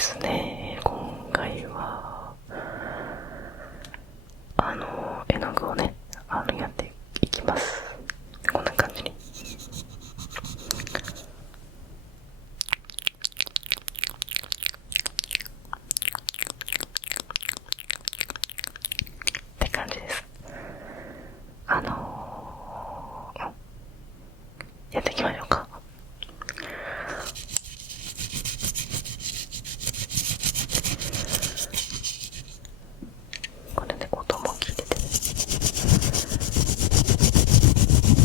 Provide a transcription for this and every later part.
ですね、今回は絵の具をねやっていきます。こんな感じに。って感じです。やっていきましょうか。これで音も聞いてて、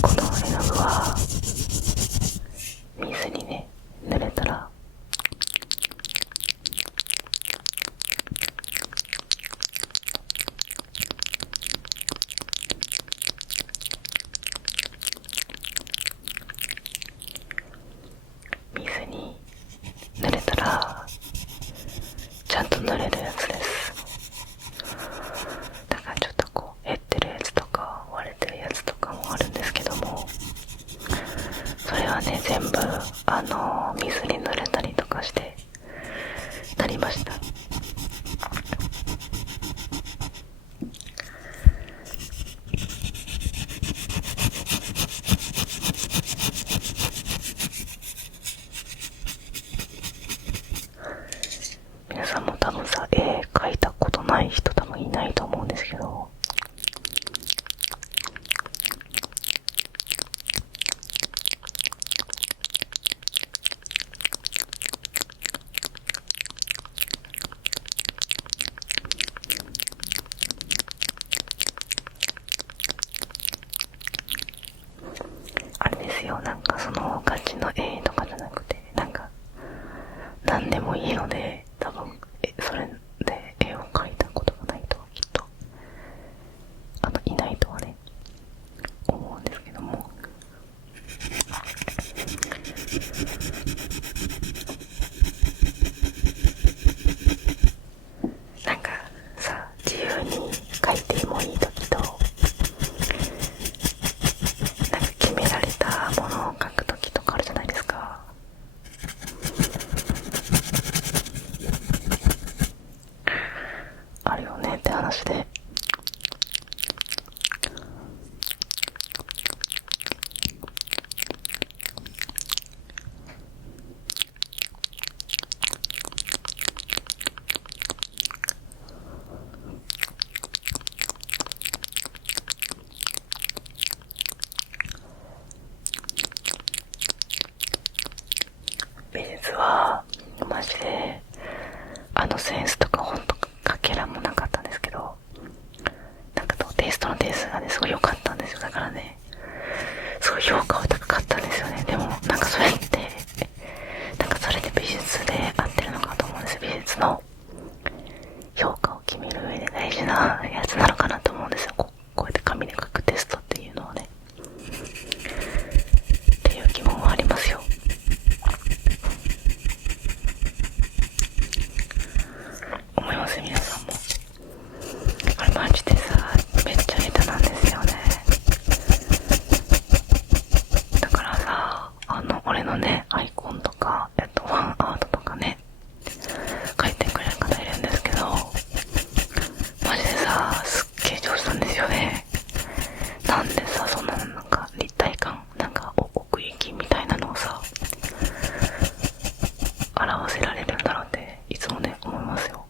この絵の具は水にね濡れたら水に濡れたらちゃんと濡れるやつです。だからちょっとこう減ってるやつとか割れてるやつとかもあるんですけども、それはね全部水に濡れたりとかしてなりました。皆さんも多分さ、絵描いたことない人多分いないと思うんですけど、あれですよ、なんかそのガチの絵とかじゃなくて、なんか何でもいいので、多分それで絵を描いたことがないときっといないとはね思うんですけども、なんかさ、自由に描いてもいいときと、なんか決められたものを描くときとかあるじゃないですか。あるよねって話で、美術はマジでセンスとかほんとかけらもなかったんですけど、なんかテイストの点数がねすごい良かったんですよ。だからねすごい評価は高かったんですよね。でもなんかそれってなんかそれで美術で合ってるのかと思うんですよ。美術の評価を決める上で大事なやつなのかなと思うんですよ。こうやって紙で書くテストっていうのはねっていう疑問はありますよ。思います皆さんも。これマジでさめっちゃ下手なんですよね。だからさ俺のねアイコンとかファンアートとかね書いてくれる方いるんですけど、マジでさすっげえ上手なんですよね。なんでさそんななんか立体感、なんか奥行きみたいなのをさ表せられるんだろうっていつもね思いますよ。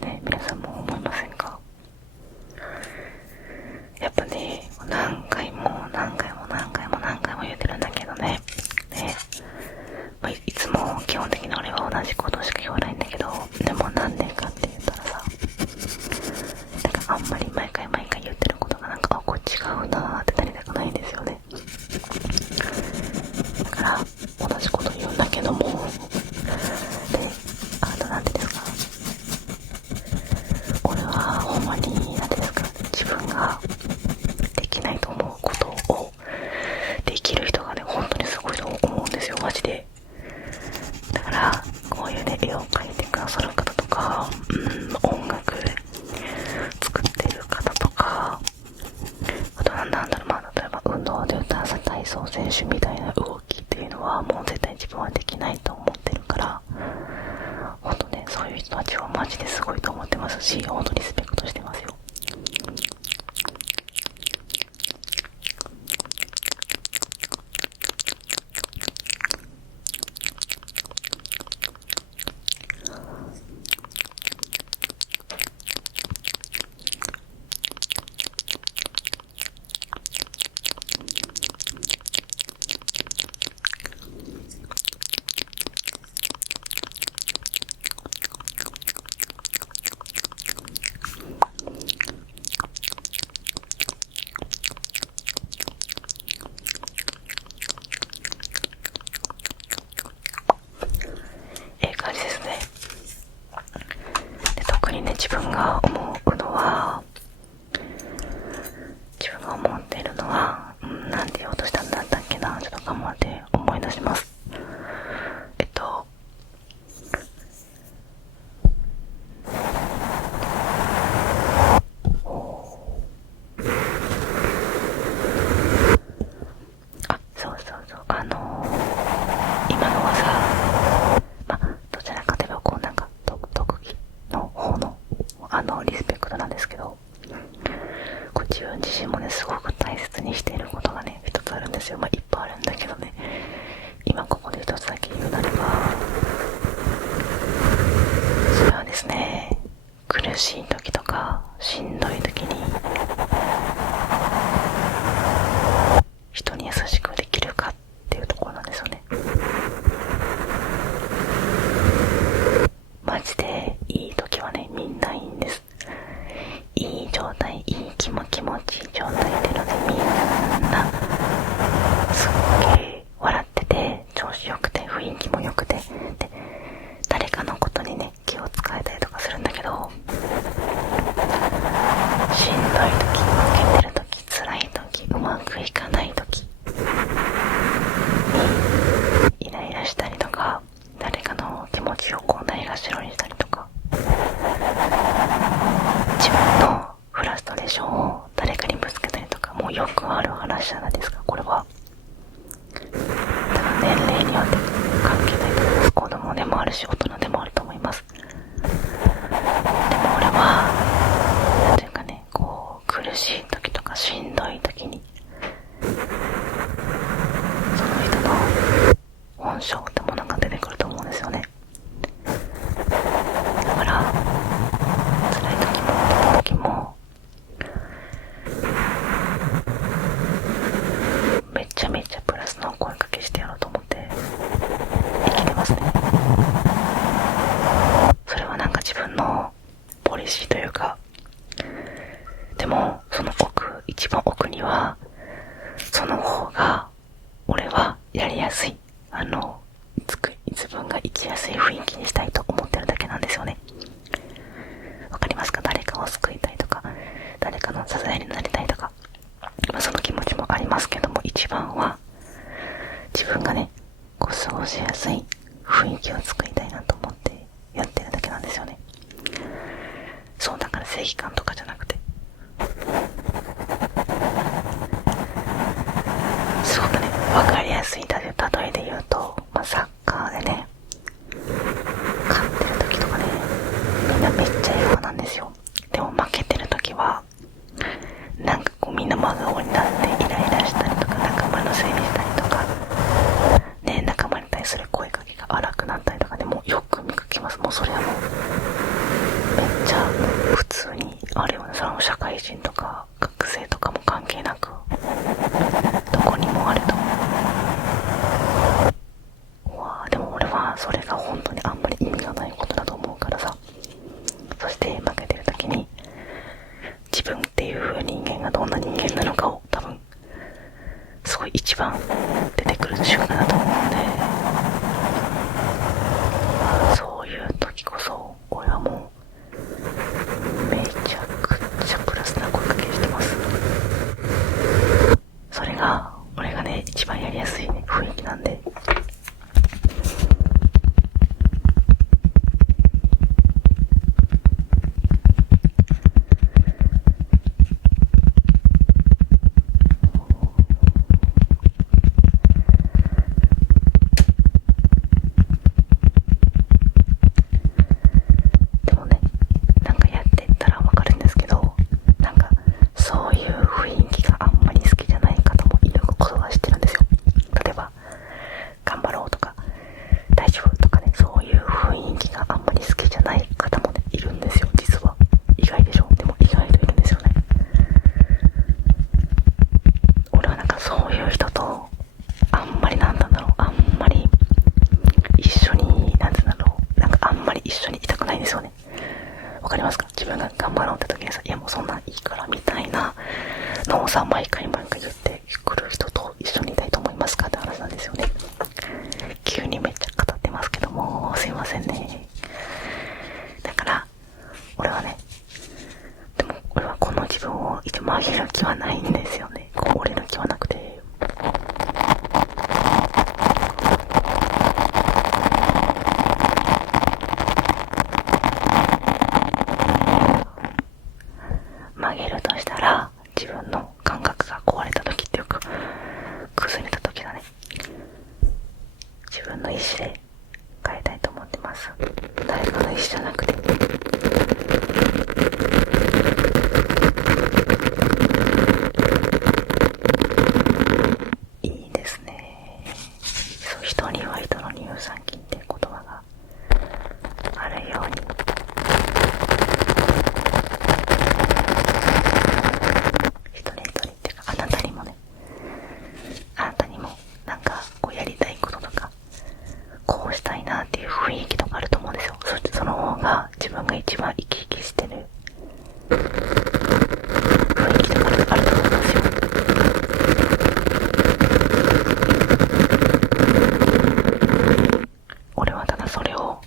ね、皆さんも思いませんか？やっぱね、何回も言ってるんだけどね、いつも基本的に俺は同じことしか言わないんだけど、でもなんでかって言ったらさ、なんかあんまり毎回言ってることがなんかこれ違うなーってなりたくないんですよね。だから同じこと言うんだけども、はもう絶対自分はできないと思ってるから、ほんとね、そういう人たちはマジですごいと思ってますし、ほんとリスペクトしてますよ。感じですね。で、特にね、自分が思っているのは、なんて言おうとしたんだったっけな、ちょっと頑張って思い出します。そうそうそう、今のはさ、どちらかといえばこうなんか特技の方のリスペクトなんですけど、こう自分自身もね、すごく大切にしていることがね、一つあるんですよ。いっぱいあるんだけどね、今ここで一つだけ言うなれば、それはですね、苦しい時とかしんどい時に人に優しくできるかっていうところなんですよね。マジでいい時はね、みんないいんです。いい状態、いい気持ちいい状態っていうので、みんなすっげー笑ってて、調子よくて、雰囲気も良くて、で誰かのことにね、気を使えたりとかするんだけど、しんどい時、負けてる時、辛い時、うまくいかない時にイライラしたりとか、誰かの気持ちをこうないがしろにしたりとか、自分のフラストレーションを誰かにぶつけたりとか、もうよくある話じゃないですか。これは多分年齢によって関係ないと思います。子供でもあるし大人でもあると思います。でも俺はなんていうかね、こう苦しい時とかしんどい時にその人の本性ってものが出てくると思うんですよね。だから辛い時も出た時もめっちゃプラスの声かけしてやろうと思って生きてますね。それはなんか自分のポリシーというか、でもその一番奥にはその方が俺はやりやすい、自分が生きやすい雰囲気にしたいと思ってるだけなんですよね。わかりますか？誰かを救いたいとか、誰かの支えになりたいとか、その気持ちもありますけども、一番は自分がね、こう過ごしやすい雰囲気を作りたいなと思ってやってるだけなんですよね。そうだから正義感とかじゃなくて、すごくね、わかりやすい例えで言うと、サッカーでね、勝ってる時とかね、みんなめっちゃ笑顔なんですよ。でも負けてる時はなんかこうみんな真顔になってイライラしたりとか、仲間のせいにしたりとかね、仲間に対する声かけが荒くなったりとかで、もよく見かけます。もうそれはもうめっちゃ普通にあるよね。それも社会人とか学生とかも関係なくどこにもあると思う。分の意思で変えたいと思ってます。誰かの意思じゃなくて。いいですね。そう、人には人の乳酸菌って言葉があるように、一人一人っていうか、あなたにもね、あなたにもなんかこうやりたいこととか、こうしたいなっていう雰囲気とかあると思うんですよ。その方が自分が一番生き生きしてる雰囲気とかあると思いますよ。俺はただそれを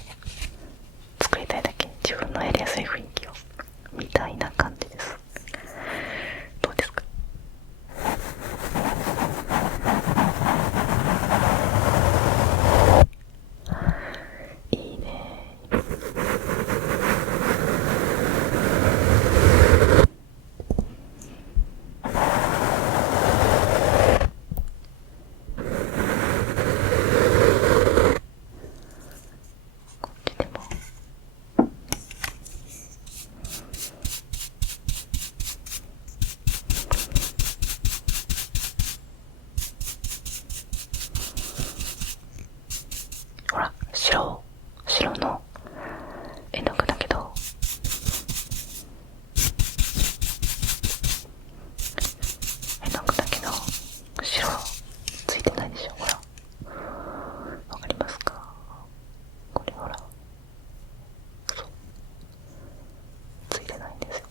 作りたいだけ、自分のやりやすい雰囲気をみたいな感じです。どうですか？いいね。こっちでもほら、白の絵の具だけど、絵の具だけど白ついてないでしょ。ほら、わかりますか？これほら、そう、ついてないんですよ。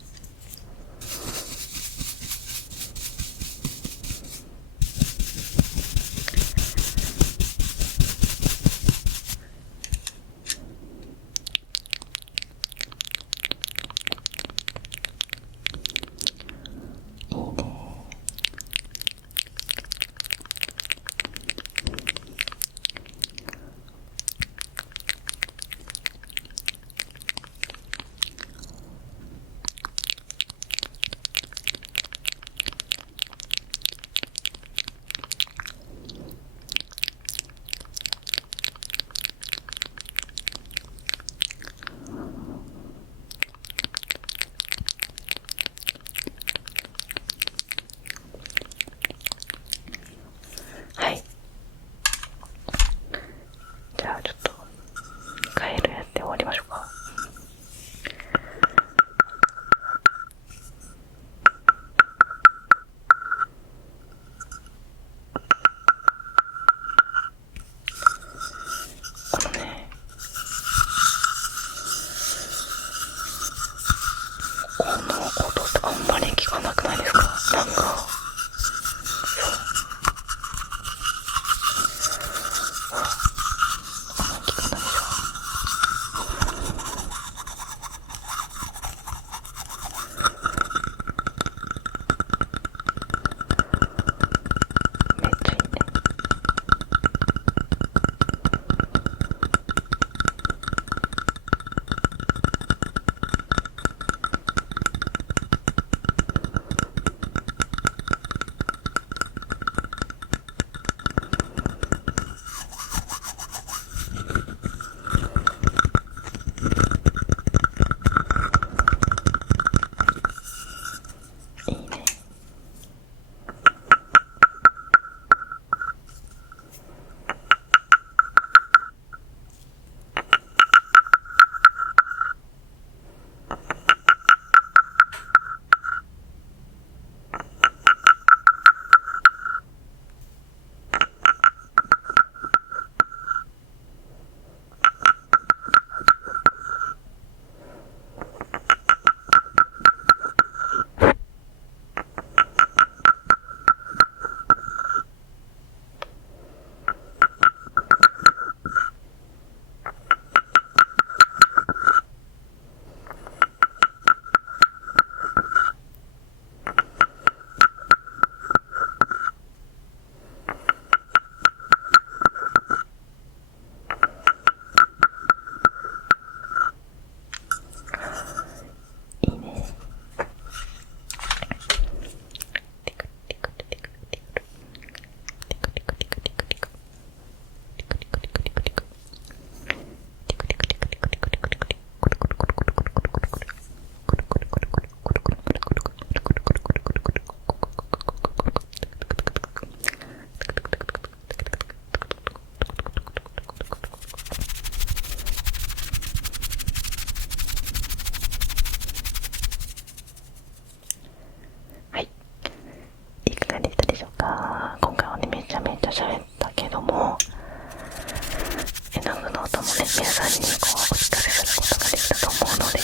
皆さんにこうお聞かせすることができたと思うので、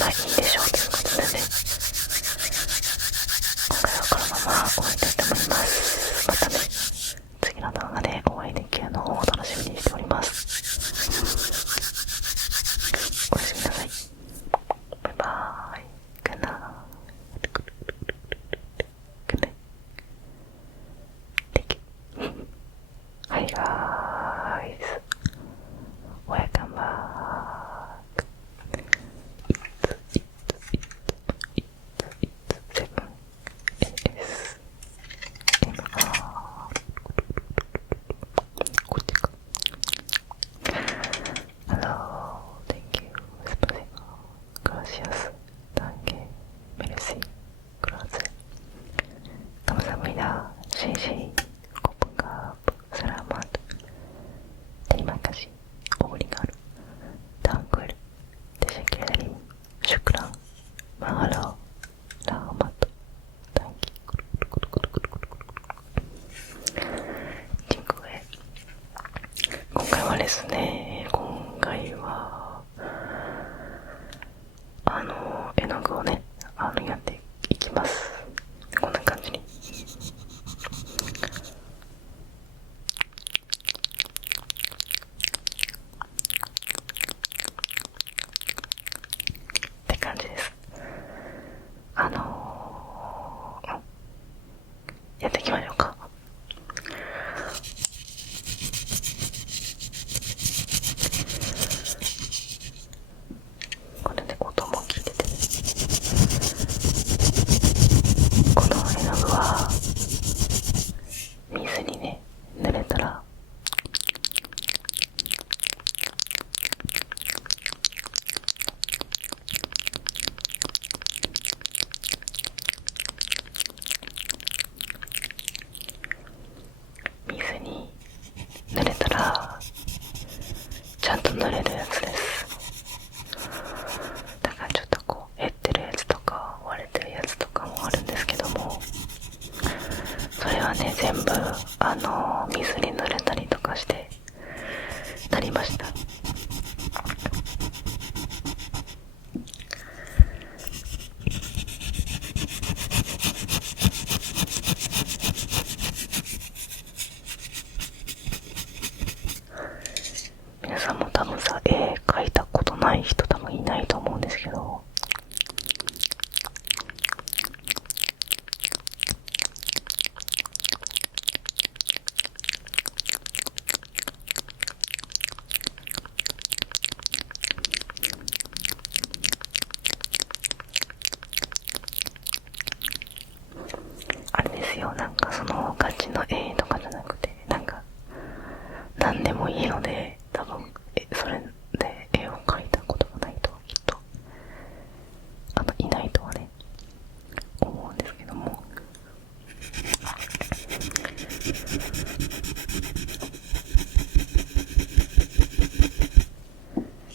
まあいいでしょうということでね、今回はこのまま終わりたいと思います。またね、次の動画でお会いできるのを楽しみにしております。おやすみなさい。バイバーイ。Good night. Good night. Thank you. Hi guys. Welcome back. It's 7ASMR. こっちか。Hello, thank you, spasibo, gracias, danke, merci, grazie. Kamsahamnida, Shinshi, Kopengap, Selamat, Terima kasih, Obrigado, Dankul, Teşekkür ederim, Şükran, Mahalo, Rahmat, Danki. Dziękuję. 今回はですね、絵の具をね、やっていきます。こんな感じに。って感じです。やっていきましょうか。これで音も聞いてて、この絵の具は水にね濡れたらちゃんと濡れるやつです。だからちょっとこう減ってるやつとか割れてるやつとかもあるんですけども、それはね全部水に濡れたりとかしてなりました。皆さんも多分さ、絵描いたことない人多分いないと思うんですけど、あれですよ、なんかそのガチの絵とかじゃなくて、なんか何でもいいので、多分それで絵を描いたことがないときっといないとはね思うんですけども、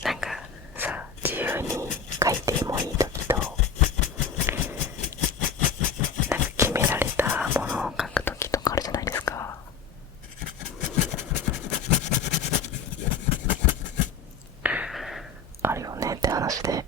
なんかさ、自由に描いてもいいときと、なんか決められたものを描くときとかあるじゃないですか。あるよねって話で、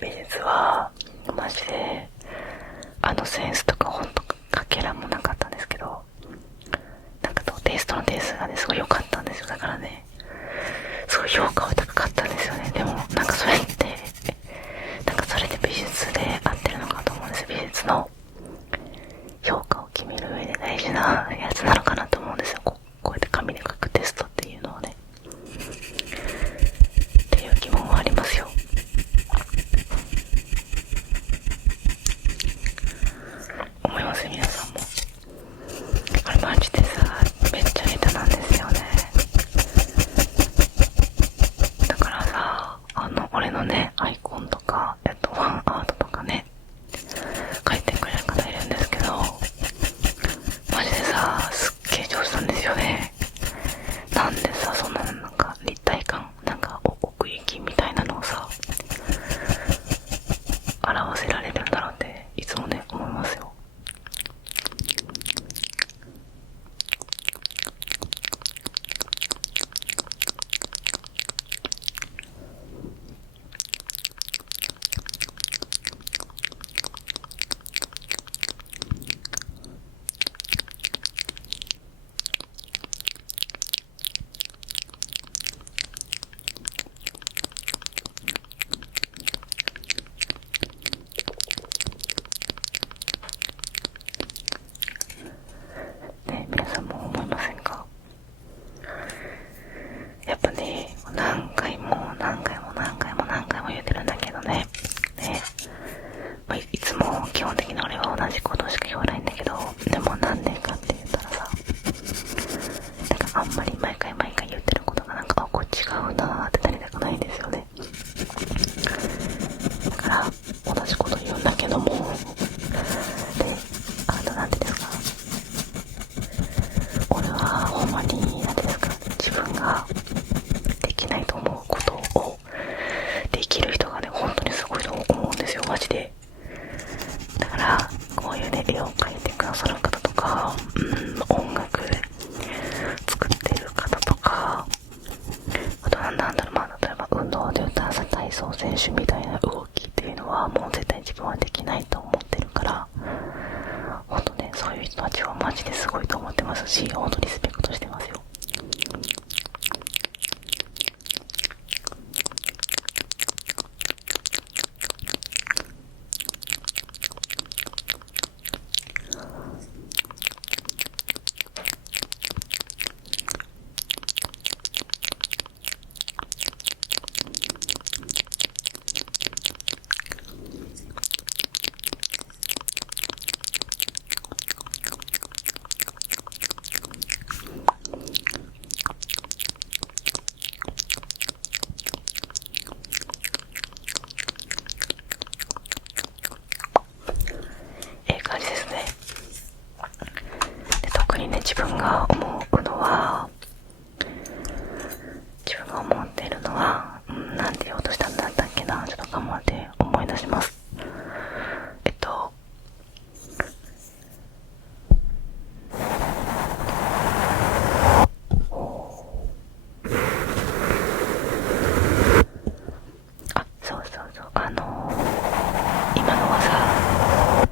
美術はマジでセンスとかほんとかけらもなかったんですけど、なんかテイストの点数がねすごい良かったんですよ。だからねすごい評価は高かったんですよね。でもなんかそれってそれで美術で合ってるのかと思うんですよ。美術の評価を決める上で大事なやつなのかなと思うんですよ。こうやって紙で書くテストっていうのはねっていう疑問はありますよ。からこういうね絵を描いてくださる方とか、音楽で作っている方とか、あとなんだろう、例えば運動で歌わせ体操選手みたいな動きっていうのはもう絶対自分はできないと思ってるから、本当ね、そういう人たちはマジですごいと思ってますし、本当リスペクトしてますよ。感じですね。で、特にね、自分が思っているのは、なんて言おうとしたんだったっけな、ちょっと頑張って思い出します。今のはさ、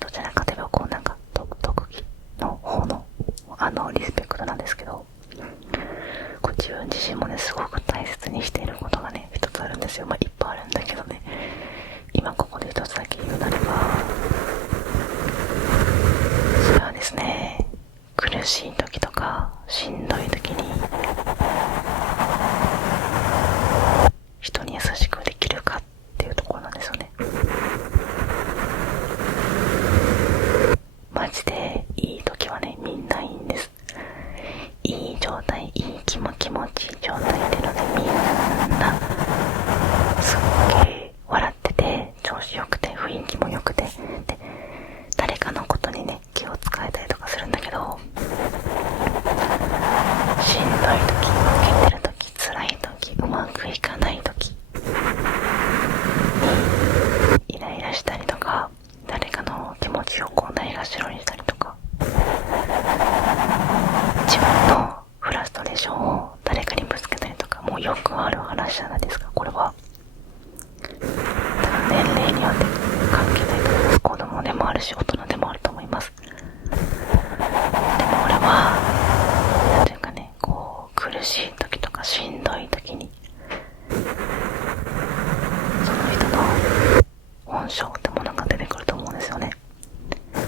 どちらかといえばこうなんか特技の方のリスペクトなんですけど、こう自分自身もねすごく大切にしていることがね一つあるんですよ。いっぱいあるんだけどね、今ここで一つだけ言うなれば、それはですね、苦しい時とかしんどい時に人に優しくできるかっていうところなんですよね。マジでいい時はね、みんないいんです。いい状態、いい気持ちいい状態でのね、みんなすっげー笑ってて、調子よくて、雰囲気も良くて、で誰かのことにね気を使えたりとかするんだけど、しんどい時、負けてる時、辛い時、うまくいかない時にイライラしたりとか、誰かの気持ちをこうないがしろにしたりとか、自分のフラストレーションを誰かにぶつけたりとか、もうよくある話じゃないですか。これは年齢によって関係ないと思います。子供でもあるし大人でもあると思います。でも俺はなんていうかね、こう苦しい時とかしんどい時にその人の本性ってものが出てくると思うんですよね。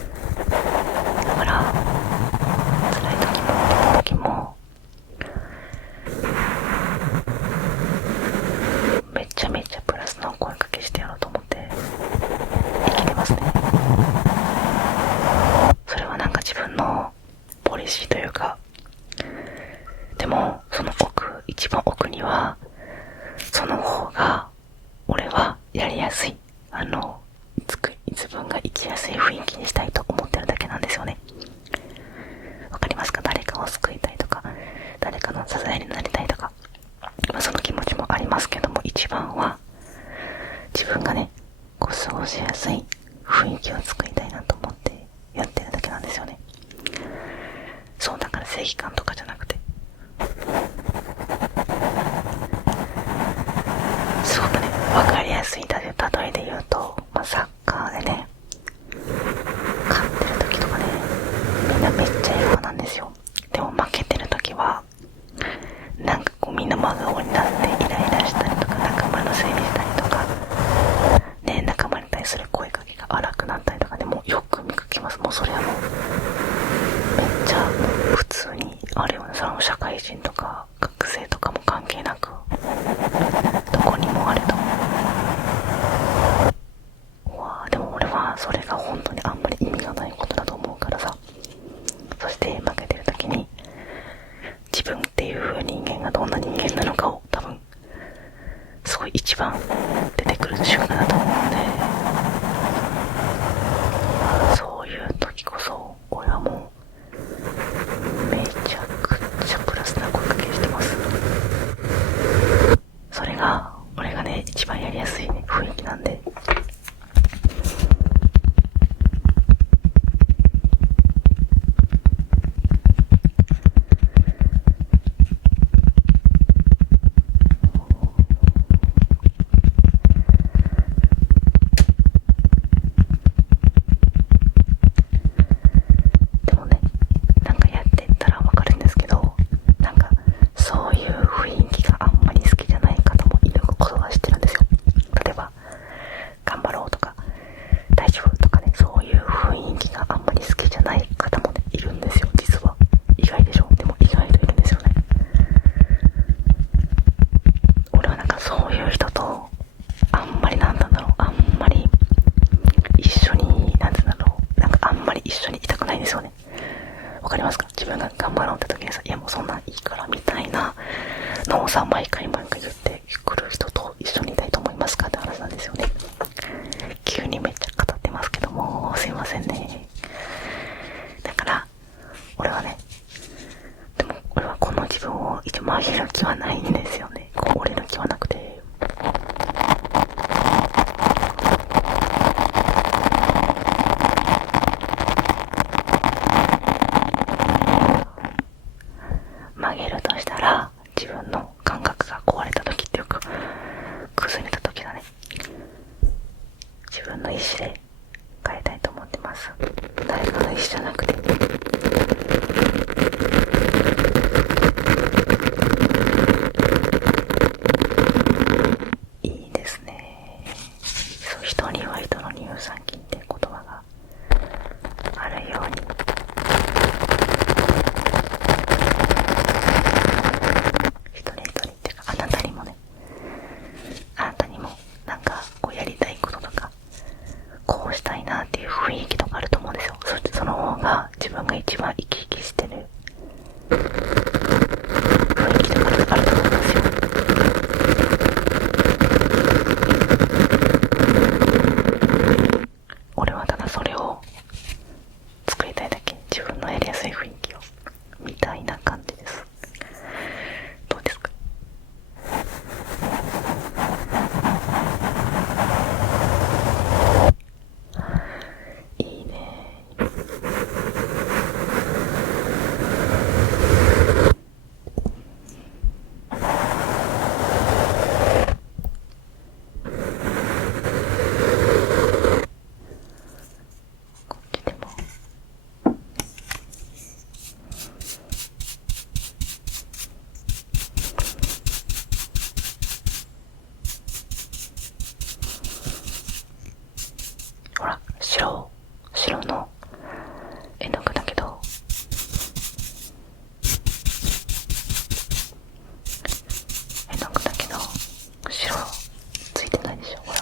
だから辛い時も出た時もめちゃプラスの声かけしてやろうと思って生きてますね。それはなんか自分のポリシーというか、でもその一番奥にはその方が俺はやりやすい、自分が生きやすい雰囲気にしたいと思ってるだけなんですよね。わかりますか？誰かを救いたいとか、誰かの支えになりたいとか、その気持ちもありますけども、一番は自分がねこう過ごしやすい雰囲気を作りたいなと思ってやってるだけなんですよね。そうだから正義感とかじゃなくて、すごくね分かりやすい例えで言うと、サッカーでね勝ってる時とかね、みんなめっちゃ笑顔なんですよ。でも負けてる時はなんかこうみんな真顔になってイライラしたりとか、仲間のせいにしたりとかね、仲間に対する声かけが荒くなったりとかで、もよく見かけます。もうそれはもうめっちゃ普通にあるよね。その社会人とか学生とかも関係なくどこにもあれと。でも俺はそれが本当にあんまり意味がないことだと思うからさ。そして負けてる時に自分っていう人間がどんな人間なのかを多分すごい一番出てくる瞬間だと思うので、そういう時こそ俺はもうめちゃくちゃプラスな声かけしてます。それが俺がね一番やりやすいね雰囲気なんで、乳酸菌って言葉があるように、一人一人っていうか、あなたにもね、あなたにもなんかこうやりたいこととか、こうしたいなっていう雰囲気とかあると思うんですよ。その方が自分が一番生き生きしてる雰囲気とかあると思うんですよ。俺はただそれを作りたいだけ、自分のやりやすい雰囲気をみたいな感じです。どうですか？いいね。こっちでもほら、白の絵の具だけど、絵の具だけど白ついてないでしょ。ほら、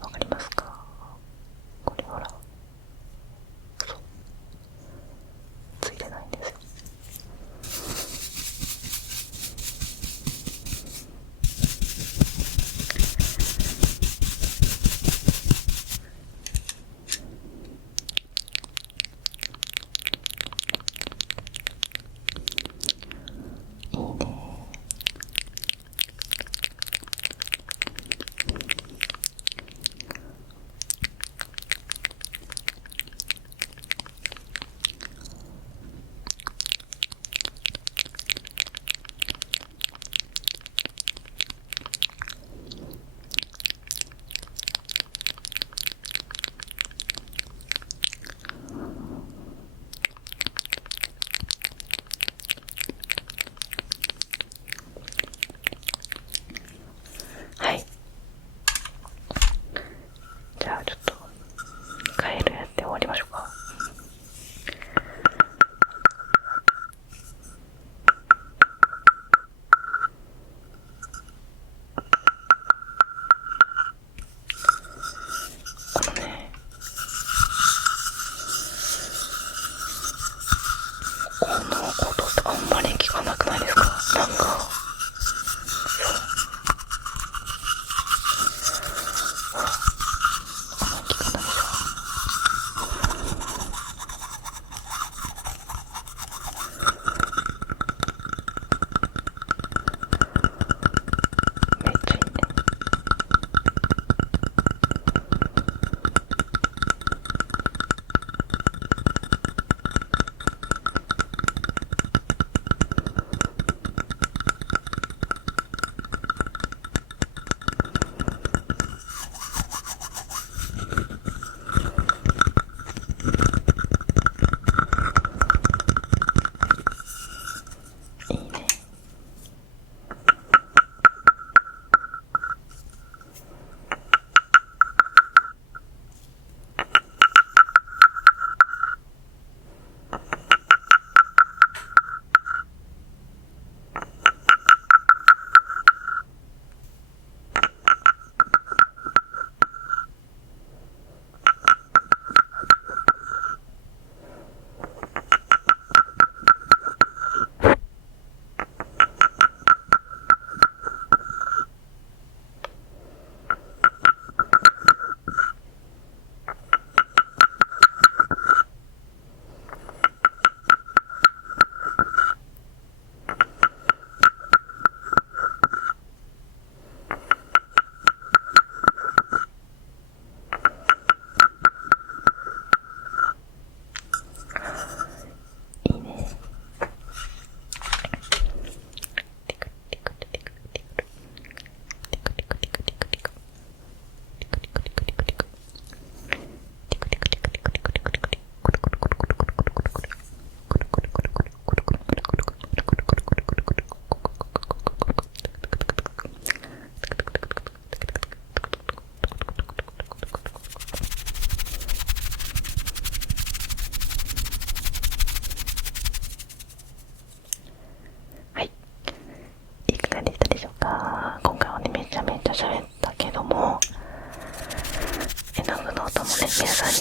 わかりますか？これほら、そうついてないんですよ。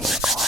にこ